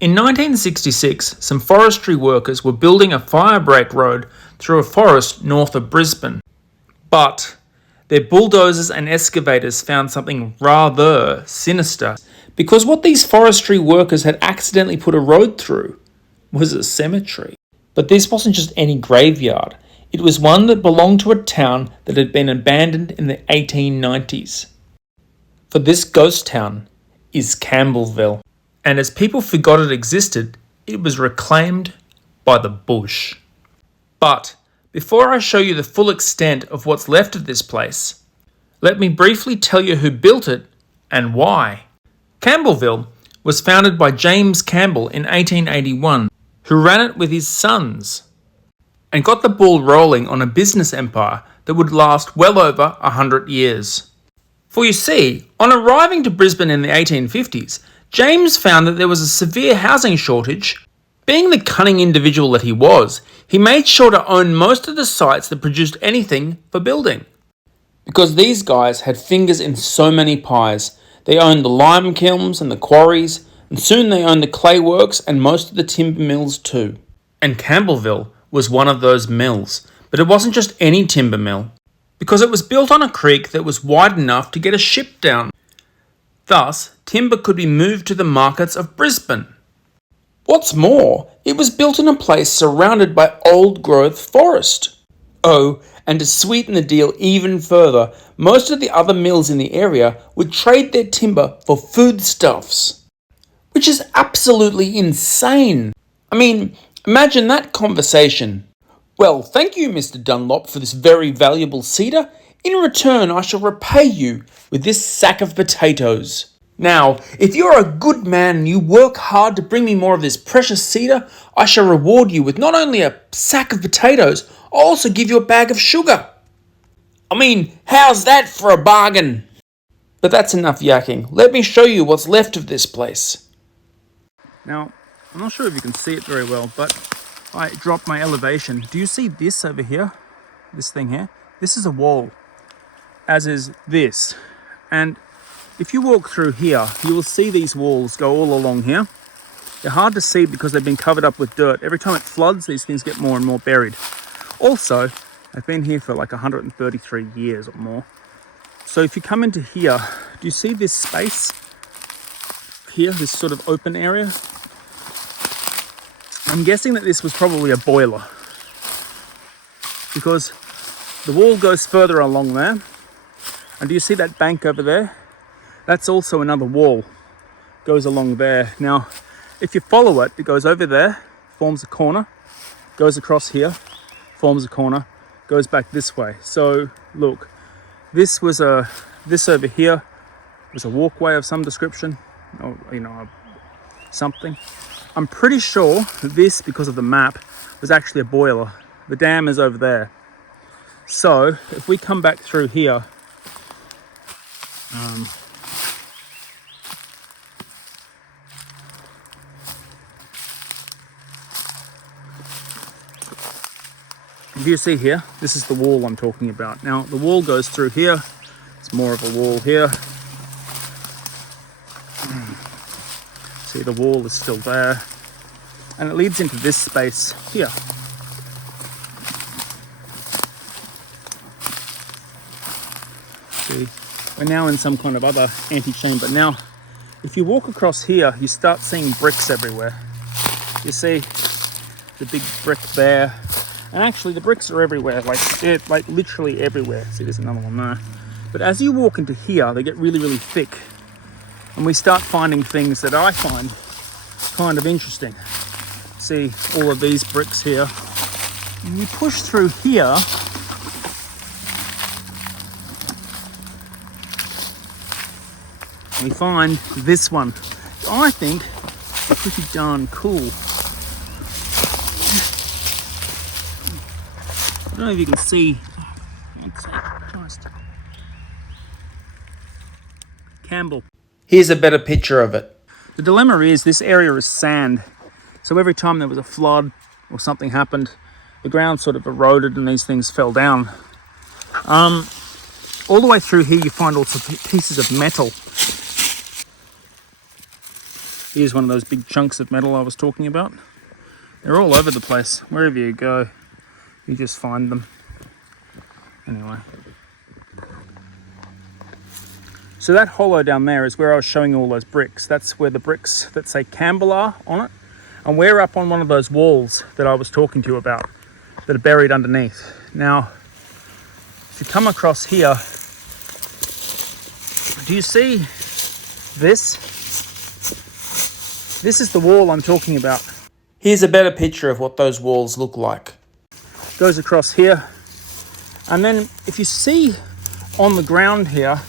In 1966, some forestry workers were building a firebreak road through a forest north of Brisbane. But their bulldozers and excavators found something rather sinister, because what these forestry workers had accidentally put a road through was a cemetery. But this wasn't just any graveyard. It was one that belonged to a town that had been abandoned in the 1890s. For this ghost town is Campbellville. And as people forgot it existed, it was reclaimed by the bush. But before I show you the full extent of what's left of this place, let me briefly tell you who built it and why. Campbellville was founded by James Campbell in 1881, who ran it with his sons and got the ball rolling on a business empire that would last well over 100 years. For you see, on arriving to Brisbane in the 1850s, James found that there was a severe housing shortage. Being the cunning individual that he was, he made sure to own most of the sites that produced anything for building. Because these guys had fingers in so many pies. They owned the lime kilns and the quarries, and soon they owned the clay works and most of the timber mills too. And Campbellville was one of those mills, but it wasn't just any timber mill, because it was built on a creek that was wide enough to get a ship down. Thus, timber could be moved to the markets of Brisbane. What's more, it was built in a place surrounded by old-growth forest. Oh, and to sweeten the deal even further, most of the other mills in the area would trade their timber for foodstuffs, which is absolutely insane. I mean, imagine that conversation. Well, thank you, Mr. Dunlop, for this very valuable cedar. In return, I shall repay you with this sack of potatoes. Now, if you're a good man and you work hard to bring me more of this precious cedar, I shall reward you with not only a sack of potatoes, I'll also give you a bag of sugar. I mean, how's that for a bargain? But that's enough yakking. Let me show you what's left of this place. Now, I'm not sure if you can see it very well, but I dropped my elevation. Do you see this over here? This thing here? This is a wall, as is this. And if you walk through here, you will see these walls go all along here. They're hard to see because they've been covered up with dirt. Every time it floods, these things get more and more buried. Also, I've been here for like 133 years or more. So if you come into here, do you see this space here, this sort of open area? I'm guessing that this was probably a boiler, because the wall goes further along there. And do you see that bank over there? That's also another wall, goes along there. Now, if you follow it, it goes over there, forms a corner, goes across here, forms a corner, goes back this way. So look, this over here was a walkway of some description, or something. I'm pretty sure this, because of the map, was actually a boiler. The dam is over there. So if we come back through here, if you see here, this is the wall I'm talking about. Now, the wall goes through here. It's more of a wall here. See, the wall is still there. And it leads into this space here. See, we're now in some kind of other antechamber. Now, if you walk across here, you start seeing bricks everywhere. You see the big brick there. And actually, the bricks are everywhere, like literally everywhere. See, there's another one there. But as you walk into here, they get really, really thick. And we start finding things that I find kind of interesting. See all of these bricks here. And you push through here, we find this one. I think pretty darn cool. I don't know if you can see. Campbell. Here's a better picture of it. The dilemma is this area is sand. So every time there was a flood or something happened, the ground sort of eroded and these things fell down. All the way through here you find also pieces of metal. Here's one of those big chunks of metal I was talking about. They're all over the place. Wherever you go, you just find them. Anyway. So that hollow down there is where I was showing you all those bricks. That's where the bricks that say Campbell are on it. And we're up on one of those walls that I was talking to you about that are buried underneath. Now, if you come across here, do you see this? This is the wall I'm talking about. Here's a better picture of what those walls look like. Goes across here. And then if you see on the ground here,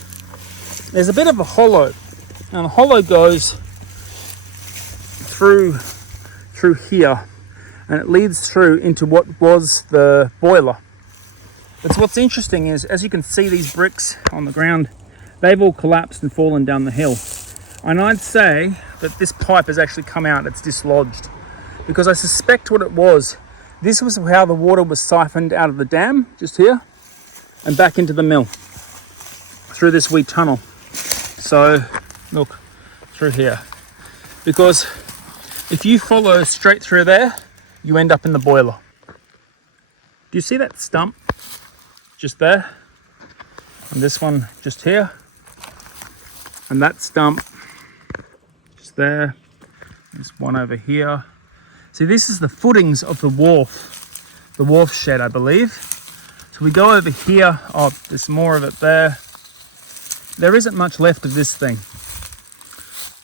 there's a bit of a hollow. And the hollow goes through here, and it leads through into what was the boiler. But what's interesting is, as you can see, these bricks on the ground, they've all collapsed and fallen down the hill. And I'd say that this pipe has actually come out, it's dislodged. Because I suspect what it was, this was how the water was siphoned out of the dam, just here, and back into the mill, through this wee tunnel. So, look, through here. Because if you follow straight through there, you end up in the boiler. Do you see that stump? Just there. And this one just here. And that stump just there. There's one over here. See, this is the footings of the wharf shed, I believe. So we go over here. Oh, there's more of it there. There isn't much left of this thing.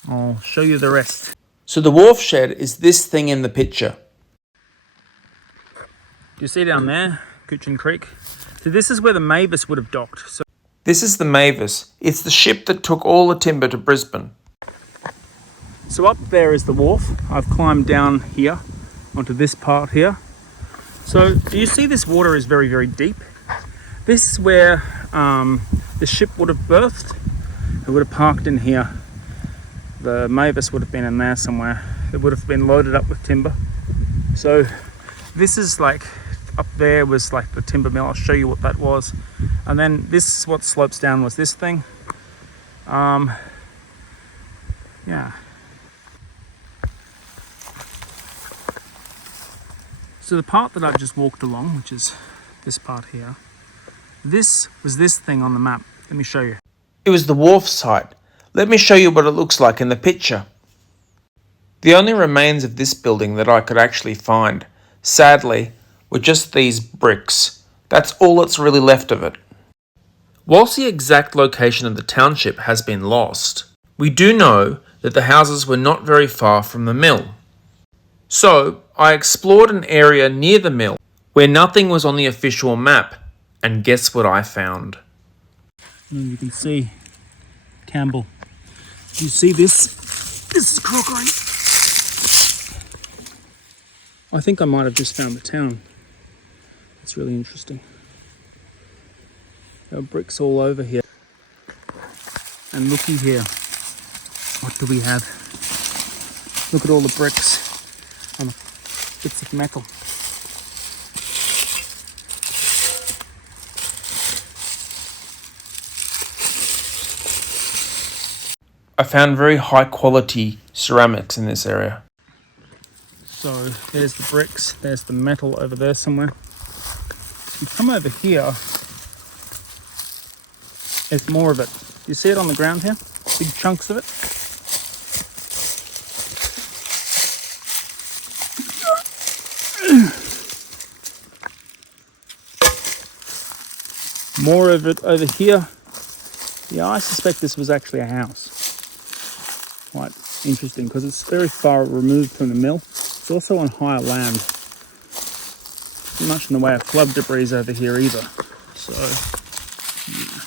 I'll show you the rest. So the wharf shed is this thing in the picture. Do you see down there, Coochin Creek? So this is where the Mavis would have docked. So this is the Mavis. It's the ship that took all the timber to Brisbane. So up there is the wharf. I've climbed down here onto this part here. So do you see this water is very, very deep? This is where the ship would have berthed. It would have parked in here. The Mavis would have been in there somewhere. It would have been loaded up with timber. So this is like, up there was like the timber mill. I'll show you what that was. And then this is what slopes down was this thing. Yeah. So the part that I've just walked along, which is this part here, this was this thing on the map. Let me show you. It was the wharf site. Let me show you what it looks like in the picture. The only remains of this building that I could actually find, sadly, were just these bricks. That's all that's really left of it. Whilst the exact location of the township has been lost, we do know that the houses were not very far from the mill. So I explored an area near the mill where nothing was on the official map, and guess what I found? And you can see Campbell. Do you see this? This is crockery. I think I might have just found the town. It's really interesting. There are bricks all over here. And looky here. What do we have? Look at all the bricks and the bits of metal. I found very high quality ceramics in this area. So there's the bricks, there's the metal over there somewhere. If you come over here, there's more of it. You see it on the ground here? Big chunks of it. More of it over here. Yeah, I suspect this was actually a house. Quite interesting because it's very far removed from the mill. It's also on higher land. Not much in the way of flood debris over here either. So, yeah.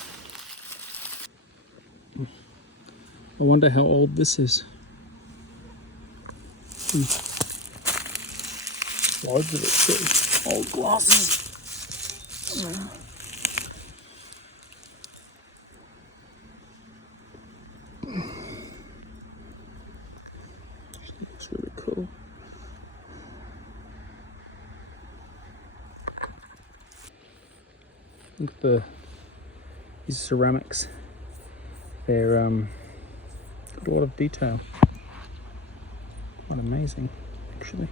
I wonder how old this is. Loads of it too. Old glasses. It's really cool. Look at these ceramics. They're got a lot of detail. Quite amazing, actually.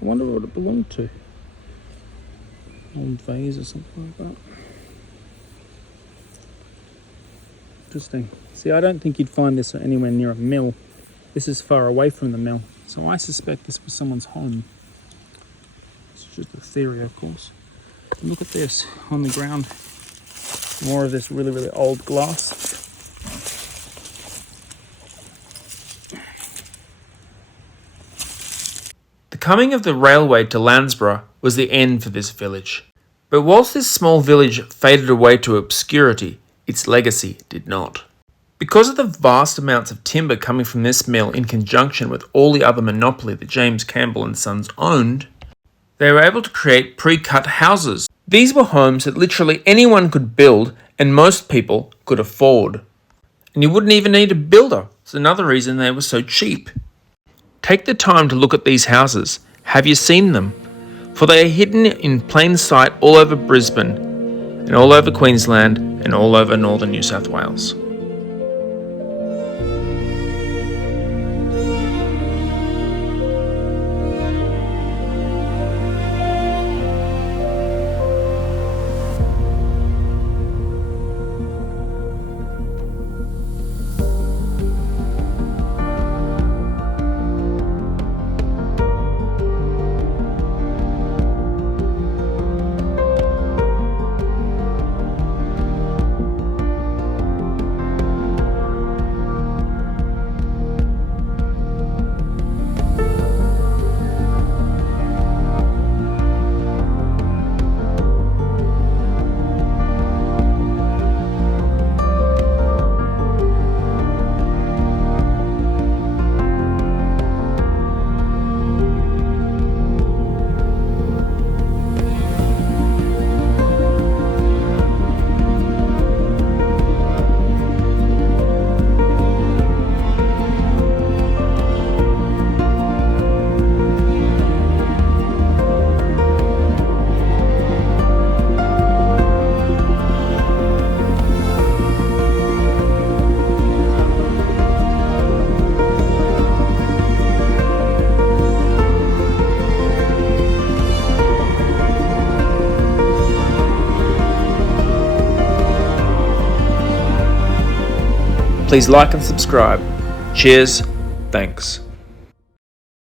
I wonder what it belonged to. Old vase or something like that. Interesting. See, I don't think you'd find this anywhere near a mill. This is far away from the mill, so I suspect this was someone's home. It's just a theory, of course. And look at this on the ground. More of this really, really old glass. The coming of the railway to Landsborough was the end for this village. But whilst this small village faded away to obscurity, its legacy did not. Because of the vast amounts of timber coming from this mill in conjunction with all the other monopoly that James Campbell and Sons owned, they were able to create pre-cut houses. These were homes that literally anyone could build and most people could afford. And you wouldn't even need a builder. It's another reason they were so cheap. Take the time to look at these houses. Have you seen them? For they are hidden in plain sight all over Brisbane and all over Queensland and all over northern New South Wales. Please like and subscribe. Cheers. Thanks.